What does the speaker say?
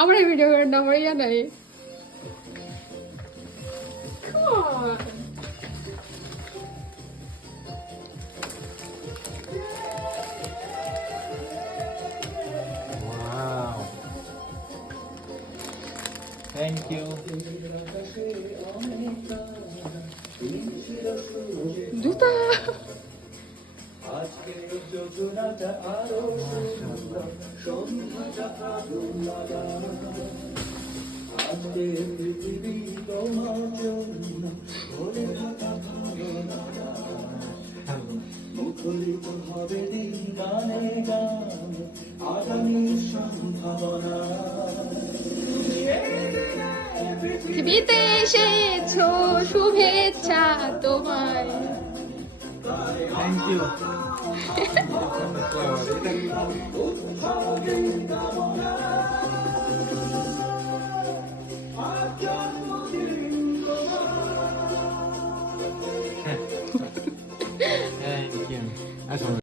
আমরা ভিডিও করেন না, আমার ইয়া নাই। Wow. Thank you. জুতা মুখরিত হবে দিন গানে গানে আগামীর সম্ভাবনা। পৃথিবীতে এসেছো, শুভেচ্ছা তোমায়। Thank you.